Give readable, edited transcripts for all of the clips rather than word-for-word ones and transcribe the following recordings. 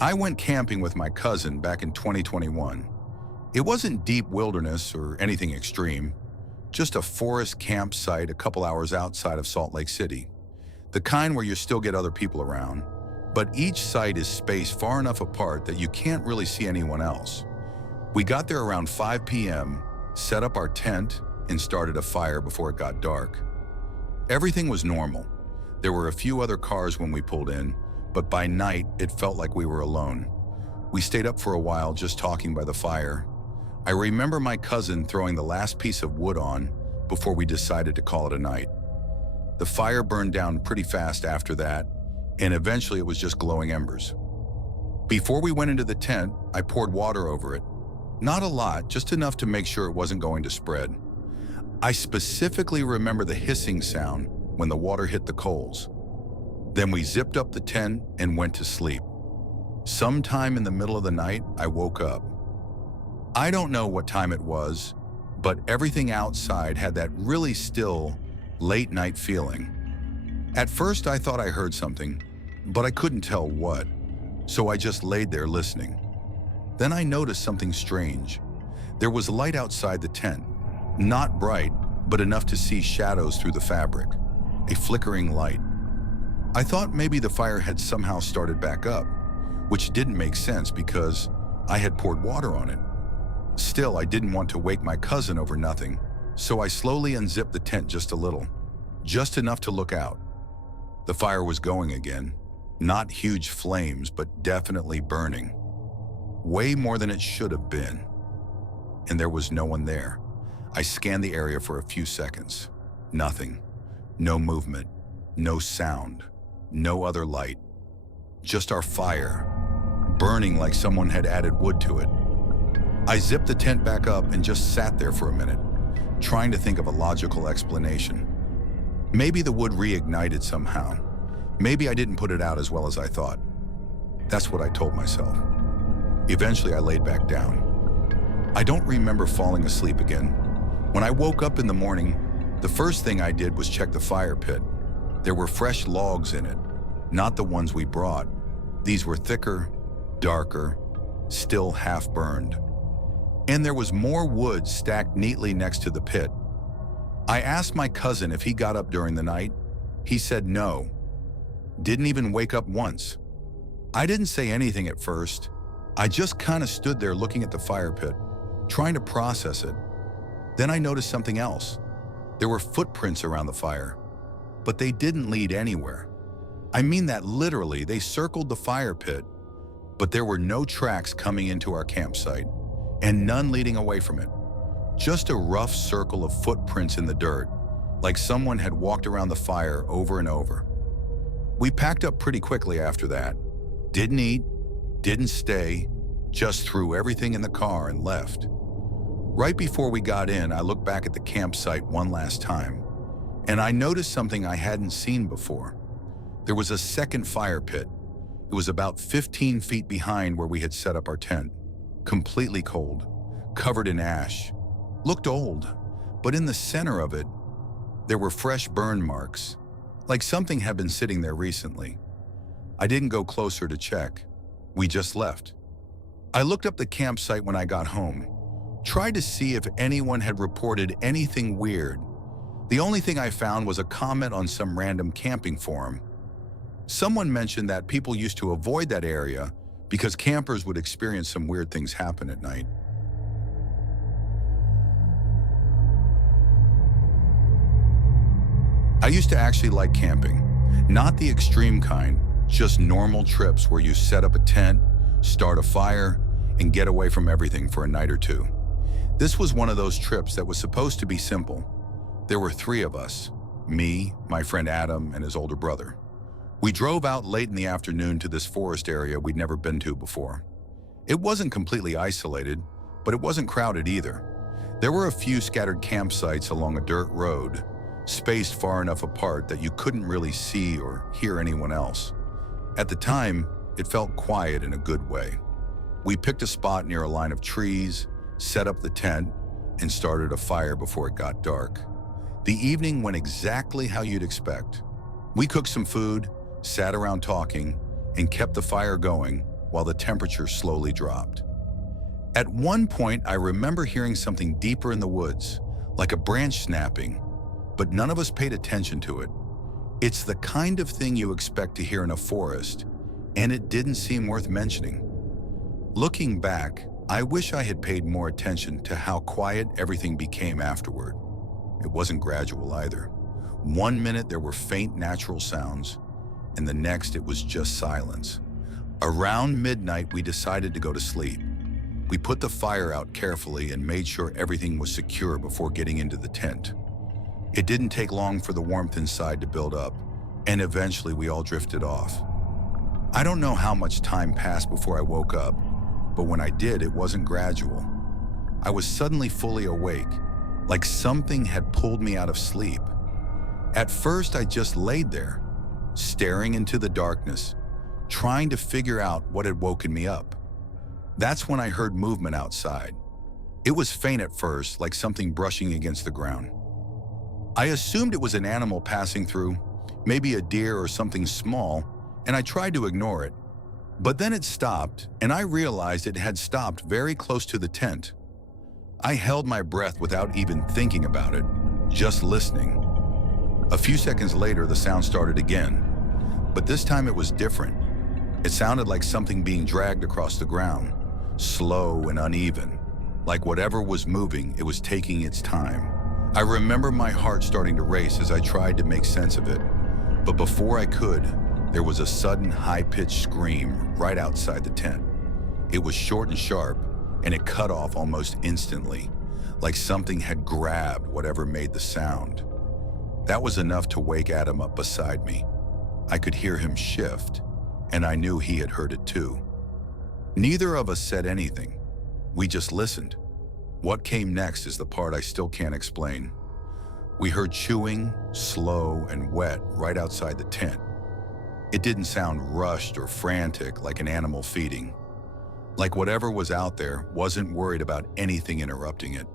I went camping with my cousin back in 2021. It wasn't deep wilderness or anything extreme, just a forest campsite a couple hours outside of Salt Lake City. The kind where you still get other people around, but each site is spaced far enough apart that you can't really see anyone else. We got there around 5 p.m., set up our tent, and started a fire before it got dark. Everything was normal. There were a few other cars when we pulled in, but by night it felt like we were alone. We stayed up for a while just talking by the fire. I remember my cousin throwing the last piece of wood on before we decided to call it a night. The fire burned down pretty fast after that, and eventually it was just glowing embers. Before we went into the tent, I poured water over it. Not a lot, just enough to make sure it wasn't going to spread. I specifically remember the hissing sound when the water hit the coals. Then we zipped up the tent and went to sleep. Sometime in the middle of the night, I woke up. I don't know what time it was, but everything outside had that really still, late night feeling. At first, I thought I heard something, but I couldn't tell what, so I just laid there listening. Then I noticed something strange. There was light outside the tent, not bright, but enough to see shadows through the fabric, a flickering light. I thought maybe the fire had somehow started back up, which didn't make sense because I had poured water on it. Still, I didn't want to wake my cousin over nothing, so I slowly unzipped the tent just a little, just enough to look out. The fire was going again, not huge flames, but definitely burning. Way more than it should have been. And there was no one there. I scanned the area for a few seconds. Nothing. No movement. No sound. No other light. Just our fire, burning like someone had added wood to it. I zipped the tent back up and just sat there for a minute, trying to think of a logical explanation. Maybe the wood reignited somehow. Maybe I didn't put it out as well as I thought. That's what I told myself. Eventually, I laid back down. I don't remember falling asleep again. When I woke up in the morning, the first thing I did was check the fire pit. There were fresh logs in it, not the ones we brought. These were thicker, darker, still half burned. And there was more wood stacked neatly next to the pit. I asked my cousin if he got up during the night. He said no. Didn't even wake up once. I didn't say anything at first. I just kind of stood there looking at the fire pit, trying to process it. Then I noticed something else. There were footprints around the fire, but they didn't lead anywhere. I mean that literally. They circled the fire pit, but there were no tracks coming into our campsite and none leading away from it. Just a rough circle of footprints in the dirt, like someone had walked around the fire over and over. We packed up pretty quickly after that. Didn't eat, didn't stay, just threw everything in the car and left. Right before we got in, I looked back at the campsite one last time, and I noticed something I hadn't seen before. There was a second fire pit. It was about 15 feet behind where we had set up our tent. Completely cold, covered in ash. Looked old, but in the center of it, there were fresh burn marks, like something had been sitting there recently. I didn't go closer to check. We just left. I looked up the campsite when I got home, tried to see if anyone had reported anything weird. The only thing I found was a comment on some random camping forum. Someone mentioned that people used to avoid that area because campers would experience some weird things happen at night. I used to actually like camping. Not the extreme kind, just normal trips where you set up a tent, start a fire, and get away from everything for a night or two. This was one of those trips that was supposed to be simple. There were 3 of us, me, my friend Adam, and his older brother. We drove out late in the afternoon to this forest area we'd never been to before. It wasn't completely isolated, but it wasn't crowded either. There were a few scattered campsites along a dirt road, spaced far enough apart that you couldn't really see or hear anyone else. At the time, it felt quiet in a good way. We picked a spot near a line of trees, set up the tent, and started a fire before it got dark. The evening went exactly how you'd expect. We cooked some food, sat around talking, and kept the fire going while the temperature slowly dropped. At one point, I remember hearing something deeper in the woods, like a branch snapping, but none of us paid attention to it. It's the kind of thing you expect to hear in a forest, and it didn't seem worth mentioning. Looking back, I wish I had paid more attention to how quiet everything became afterward. It wasn't gradual either. One minute there were faint natural sounds, and the next it was just silence. Around midnight, we decided to go to sleep. We put the fire out carefully and made sure everything was secure before getting into the tent. It didn't take long for the warmth inside to build up, and eventually we all drifted off. I don't know how much time passed before I woke up, but when I did, it wasn't gradual. I was suddenly fully awake, like something had pulled me out of sleep. At first, I just laid there, staring into the darkness, trying to figure out what had woken me up. That's when I heard movement outside. It was faint at first, like something brushing against the ground. I assumed it was an animal passing through, maybe a deer or something small, and I tried to ignore it. But then it stopped, and I realized it had stopped very close to the tent. I held my breath without even thinking about it, just listening. A few seconds later, the sound started again, but this time it was different. It sounded like something being dragged across the ground, slow and uneven, like whatever was moving, it was taking its time. I remember my heart starting to race as I tried to make sense of it, but before I could, there was a sudden high-pitched scream right outside the tent. It was short and sharp, and it cut off almost instantly, like something had grabbed whatever made the sound. That was enough to wake Adam up beside me. I could hear him shift, and I knew he had heard it too. Neither of us said anything. We just listened. What came next is the part I still can't explain. We heard chewing, slow and wet, right outside the tent. It didn't sound rushed or frantic like an animal feeding. Like whatever was out there wasn't worried about anything interrupting it.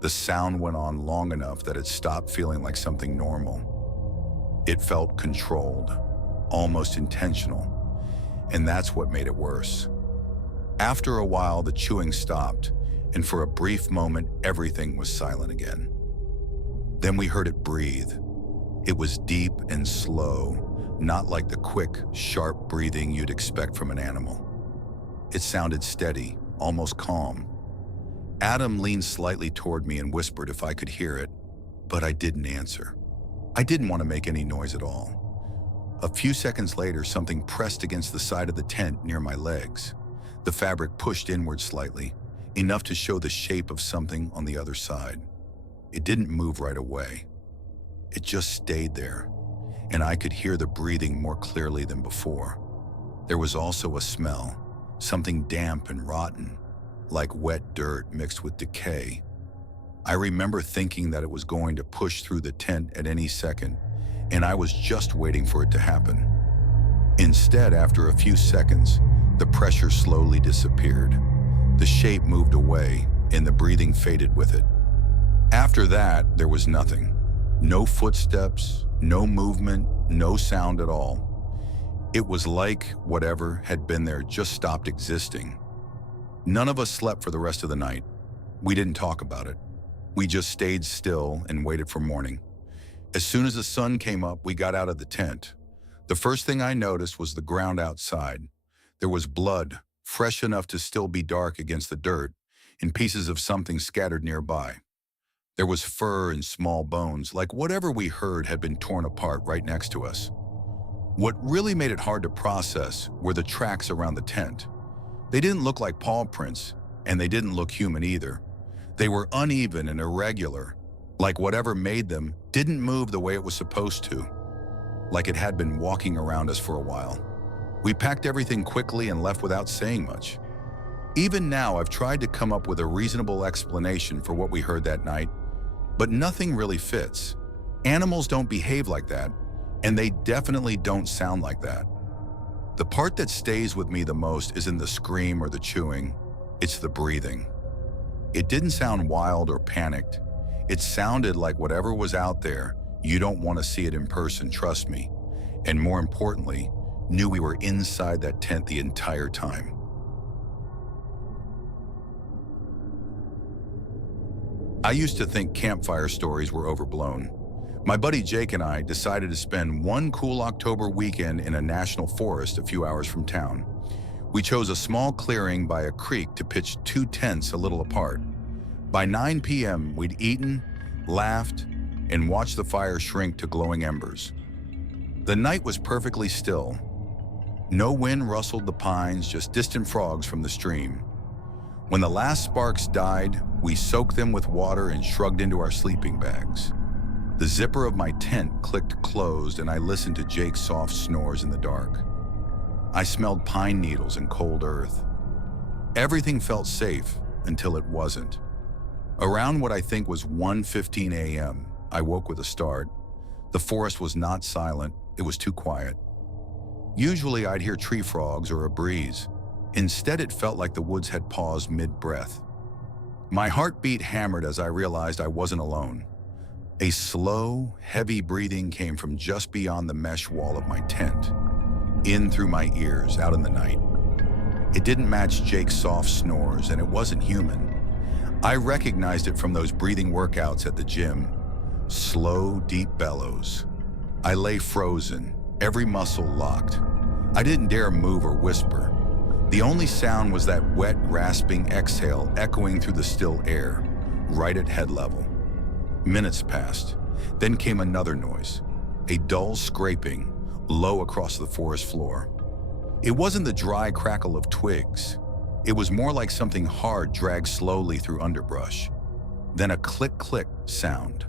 The sound went on long enough that it stopped feeling like something normal. It felt controlled, almost intentional, and that's what made it worse. After a while, the chewing stopped, and for a brief moment, everything was silent again. Then we heard it breathe. It was deep and slow, not like the quick, sharp breathing you'd expect from an animal. It sounded steady, almost calm. Adam leaned slightly toward me and whispered if I could hear it, but I didn't answer. I didn't want to make any noise at all. A few seconds later, something pressed against the side of the tent near my legs. The fabric pushed inward slightly, enough to show the shape of something on the other side. It didn't move right away. It just stayed there, and I could hear the breathing more clearly than before. There was also a smell, something damp and rotten, like wet dirt mixed with decay. I remember thinking that it was going to push through the tent at any second, and I was just waiting for it to happen. Instead, after a few seconds, the pressure slowly disappeared. The shape moved away, and the breathing faded with it. After that, there was nothing. No footsteps, no movement, no sound at all. It was like whatever had been there just stopped existing. None of us slept for the rest of the night. We didn't talk about it. We just stayed still and waited for morning. As soon as the sun came up, we got out of the tent. The first thing I noticed was the ground outside. There was blood, fresh enough to still be dark against the dirt, and pieces of something scattered nearby. There was fur and small bones, like whatever we heard had been torn apart right next to us. What really made it hard to process were the tracks around the tent. They didn't look like paw prints, and they didn't look human either. They were uneven and irregular, like whatever made them didn't move the way it was supposed to, like it had been walking around us for a while. We packed everything quickly and left without saying much. Even now, I've tried to come up with a reasonable explanation for what we heard that night, but nothing really fits. Animals don't behave like that, and they definitely don't sound like that. The part that stays with me the most isn't the scream or the chewing, it's the breathing. It didn't sound wild or panicked. It sounded like whatever was out there, you don't want to see it in person, trust me. And more importantly, knew we were inside that tent the entire time. I used to think campfire stories were overblown. My buddy Jake and I decided to spend one cool October weekend in a national forest a few hours from town. We chose a small clearing by a creek to pitch two tents a little apart. By 9 p.m., we'd eaten, laughed, and watched the fire shrink to glowing embers. The night was perfectly still. No wind rustled the pines, just distant frogs from the stream. When the last sparks died, we soaked them with water and shrugged into our sleeping bags. The zipper of my tent clicked closed and I listened to Jake's soft snores in the dark. I smelled pine needles and cold earth. Everything felt safe until it wasn't. Around what I think was 1:15 a.m., I woke with a start. The forest was not silent, it was too quiet. Usually I'd hear tree frogs or a breeze. Instead, it felt like the woods had paused mid-breath. My heartbeat hammered as I realized I wasn't alone. A slow, heavy breathing came from just beyond the mesh wall of my tent, in through my ears, out in the night. It didn't match Jake's soft snores, and it wasn't human. I recognized it from those breathing workouts at the gym. Slow, deep bellows. I lay frozen, every muscle locked. I didn't dare move or whisper. The only sound was that wet, rasping exhale echoing through the still air, right at head level. Minutes passed. Then came another noise, a dull scraping, low across the forest floor. It wasn't the dry crackle of twigs. It was more like something hard dragged slowly through underbrush. Then a click-click sound.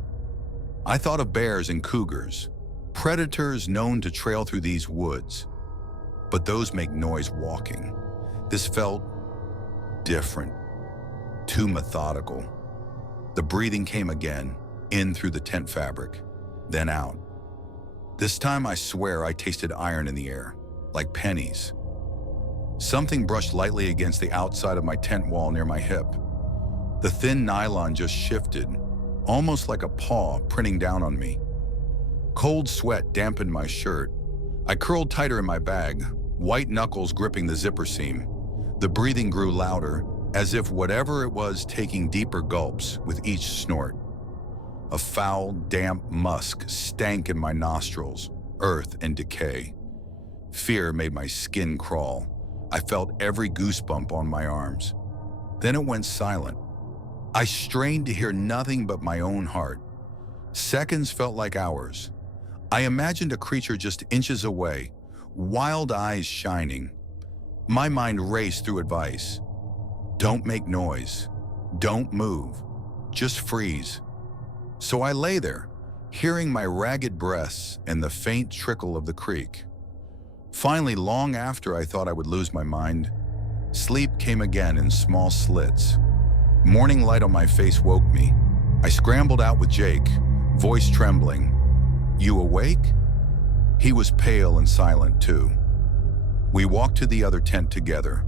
I thought of bears and cougars, predators known to trail through these woods. But those make noise walking. This felt different, too methodical. The breathing came again, in through the tent fabric, then out. This time I swear I tasted iron in the air, like pennies. Something brushed lightly against the outside of my tent wall near my hip. The thin nylon just shifted, almost like a paw printing down on me. Cold sweat dampened my shirt. I curled tighter in my bag, white knuckles gripping the zipper seam. The breathing grew louder, as if whatever it was taking deeper gulps with each snort. A foul, damp musk stank in my nostrils, earth and decay. Fear made my skin crawl. I felt every goosebump on my arms. Then it went silent. I strained to hear nothing but my own heart. Seconds felt like hours. I imagined a creature just inches away, wild eyes shining. My mind raced through advice. Don't make noise. Don't move. Just freeze. So I lay there, hearing my ragged breaths and the faint trickle of the creek. Finally, long after I thought I would lose my mind, sleep came again in small slits. Morning light on my face woke me. I scrambled out with Jake, voice trembling. "You awake?" He was pale and silent too. We walked to the other tent together.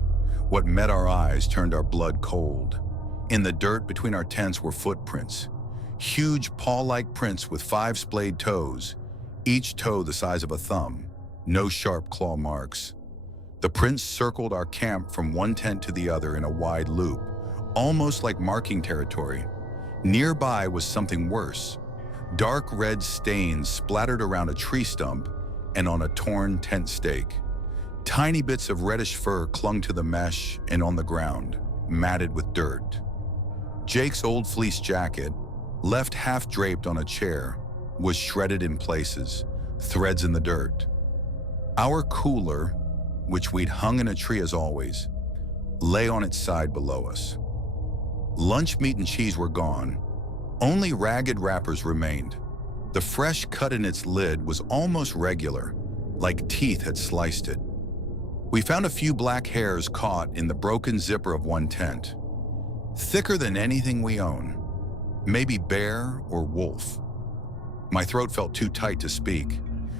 What met our eyes turned our blood cold. In the dirt between our tents were footprints. Huge paw-like prints with 5 splayed toes, each toe the size of a thumb. No sharp claw marks. The prints circled our camp from one tent to the other in a wide loop, almost like marking territory. Nearby was something worse. Dark red stains splattered around a tree stump and on a torn tent stake. Tiny bits of reddish fur clung to the mesh and on the ground, matted with dirt. Jake's old fleece jacket, left half draped on a chair, was shredded in places, threads in the dirt. Our cooler, which we'd hung in a tree as always, lay on its side below us. Lunch meat and cheese were gone. Only ragged wrappers remained. The fresh cut in its lid was almost regular, like teeth had sliced it. We found a few black hairs caught in the broken zipper of one tent. Thicker than anything we own. Maybe bear or wolf. My throat felt too tight to speak.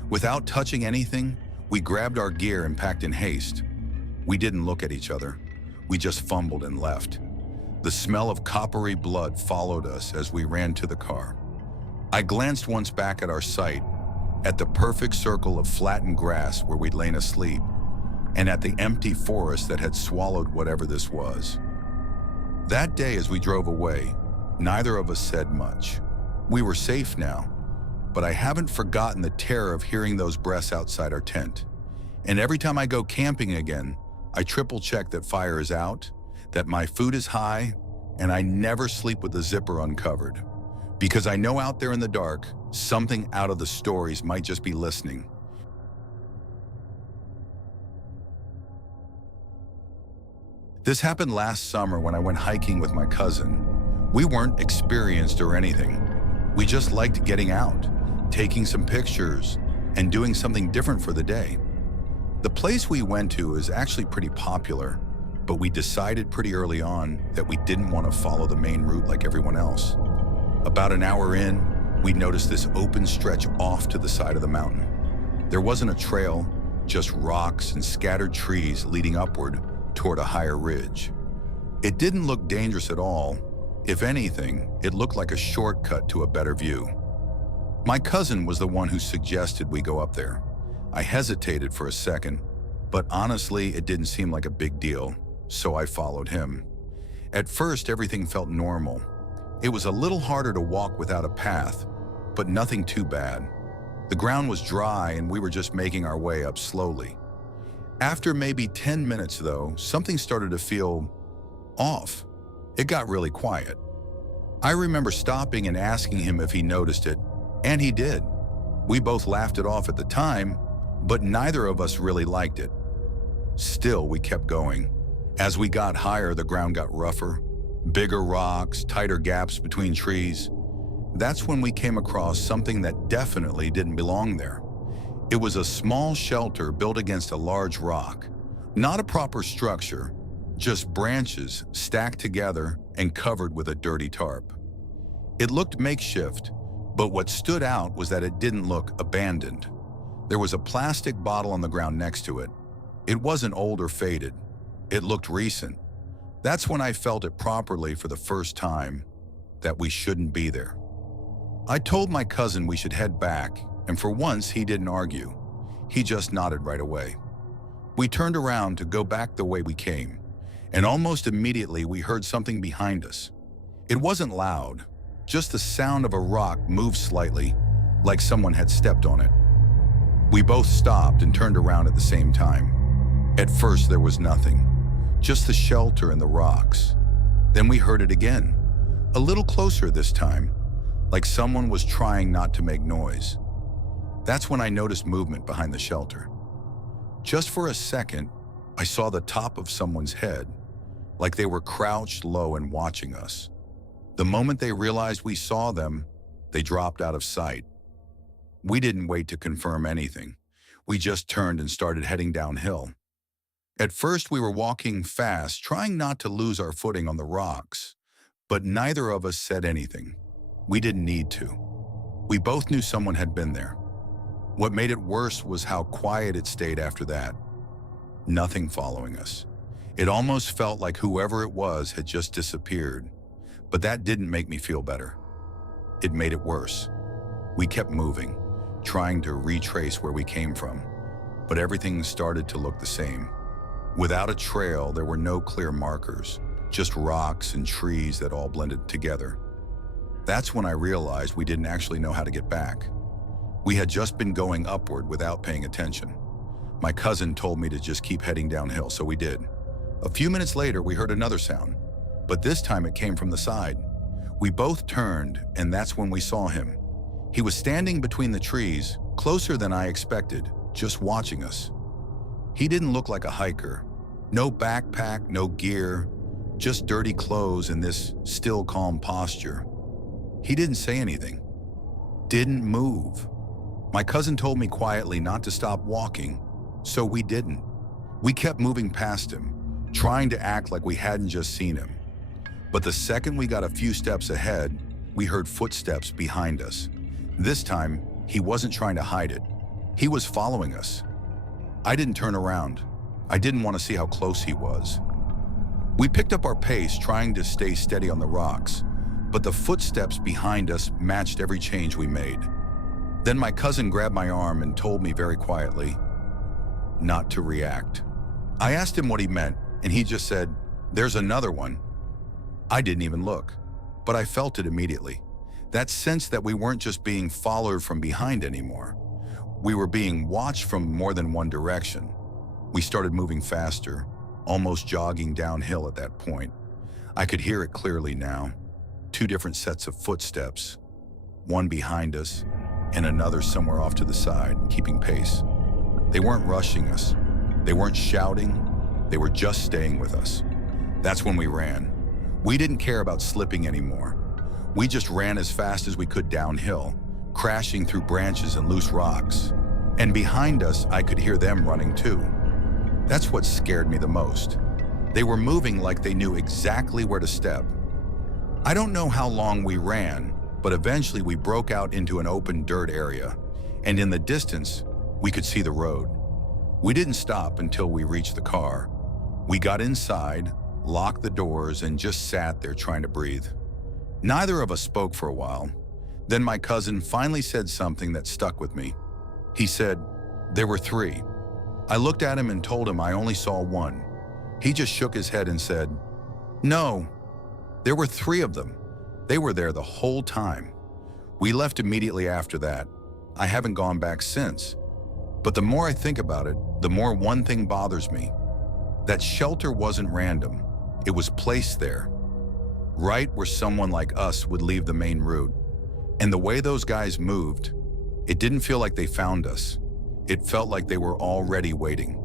Without touching anything, we grabbed our gear and packed in haste. We didn't look at each other. We just fumbled and left. The smell of coppery blood followed us as we ran to the car. I glanced once back at our site, at the perfect circle of flattened grass where we'd lain asleep, and at the empty forest that had swallowed whatever this was. That day as we drove away, neither of us said much. We were safe now, but I haven't forgotten the terror of hearing those breaths outside our tent. And every time I go camping again, I triple check that fire is out, that my food is high, and I never sleep with the zipper uncovered. Because I know out there in the dark, something out of the stories might just be listening. This happened last summer when I went hiking with my cousin. We weren't experienced or anything. We just liked getting out, taking some pictures, and doing something different for the day. The place we went to is actually pretty popular, but we decided pretty early on that we didn't want to follow the main route like everyone else. About an hour in, we noticed this open stretch off to the side of the mountain. There wasn't a trail, just rocks and scattered trees leading upward toward a higher ridge. It didn't look dangerous at all. If anything, it looked like a shortcut to a better view. My cousin was the one who suggested we go up there. I hesitated for a second, but honestly, it didn't seem like a big deal, so I followed him. At first, everything felt normal. It was a little harder to walk without a path, but nothing too bad. The ground was dry and we were just making our way up slowly. After maybe 10 minutes though, something started to feel off. It got really quiet. I remember stopping and asking him if he noticed it, and he did. We both laughed it off at the time, but neither of us really liked it. Still, we kept going. As we got higher, the ground got rougher, bigger rocks, tighter gaps between trees. That's when we came across something that definitely didn't belong there. It was a small shelter built against a large rock. Not a proper structure, just branches stacked together and covered with a dirty tarp. It looked makeshift, but what stood out was that it didn't look abandoned. There was a plastic bottle on the ground next to it. It wasn't old or faded. It looked recent. That's when I felt it properly for the first time, that we shouldn't be there. I told my cousin we should head back, and for once he didn't argue. He just nodded right away. We turned around to go back the way we came, and almost immediately we heard something behind us. It wasn't loud, just the sound of a rock move slightly, like someone had stepped on it. We both stopped and turned around at the same time. At first there was nothing, just the shelter and the rocks. Then we heard it again, a little closer this time, like someone was trying not to make noise. That's when I noticed movement behind the shelter. Just for a second, I saw the top of someone's head, like they were crouched low and watching us. The moment they realized we saw them, they dropped out of sight. We didn't wait to confirm anything. We just turned and started heading downhill. At first, we were walking fast, trying not to lose our footing on the rocks, but neither of us said anything. We didn't need to. We both knew someone had been there. What made it worse was how quiet it stayed after that. Nothing following us. It almost felt like whoever it was had just disappeared, but that didn't make me feel better. It made it worse. We kept moving, trying to retrace where we came from, but everything started to look the same. Without a trail, there were no clear markers, just rocks and trees that all blended together. That's when I realized we didn't actually know how to get back. We had just been going upward without paying attention. My cousin told me to just keep heading downhill, so we did. A few minutes later, we heard another sound, but this time it came from the side. We both turned, and that's when we saw him. He was standing between the trees, closer than I expected, just watching us. He didn't look like a hiker. No backpack, no gear, just dirty clothes and this still calm posture. He didn't say anything. Didn't move. My cousin told me quietly not to stop walking, so we didn't. We kept moving past him, trying to act like we hadn't just seen him. But the second we got a few steps ahead, we heard footsteps behind us. This time, he wasn't trying to hide it. He was following us. I didn't turn around. I didn't want to see how close he was. We picked up our pace, trying to stay steady on the rocks, but the footsteps behind us matched every change we made. Then my cousin grabbed my arm and told me very quietly not to react. I asked him what he meant, and he just said, "There's another one." I didn't even look, but I felt it immediately. That sense that we weren't just being followed from behind anymore. We were being watched from more than one direction. We started moving faster, almost jogging downhill at that point. I could hear it clearly now. 2 different sets of footsteps, one behind us and another somewhere off to the side, keeping pace. They weren't rushing us. They weren't shouting. They were just staying with us. That's when we ran. We didn't care about slipping anymore. We just ran as fast as we could downhill, crashing through branches and loose rocks. And behind us, I could hear them running too. That's what scared me the most. They were moving like they knew exactly where to step. I don't know how long we ran, but eventually we broke out into an open dirt area, and in the distance, we could see the road. We didn't stop until we reached the car. We got inside, locked the doors, and just sat there trying to breathe. Neither of us spoke for a while. Then my cousin finally said something that stuck with me. He said, "There were 3. I looked at him and told him I only saw 1. He just shook his head and said, "No, there were 3 of them. They were there the whole time." We left immediately after that. I haven't gone back since. But the more I think about it, the more one thing bothers me. That shelter wasn't random. It was placed there, right where someone like us would leave the main route. And the way those guys moved, it didn't feel like they found us. It felt like they were already waiting.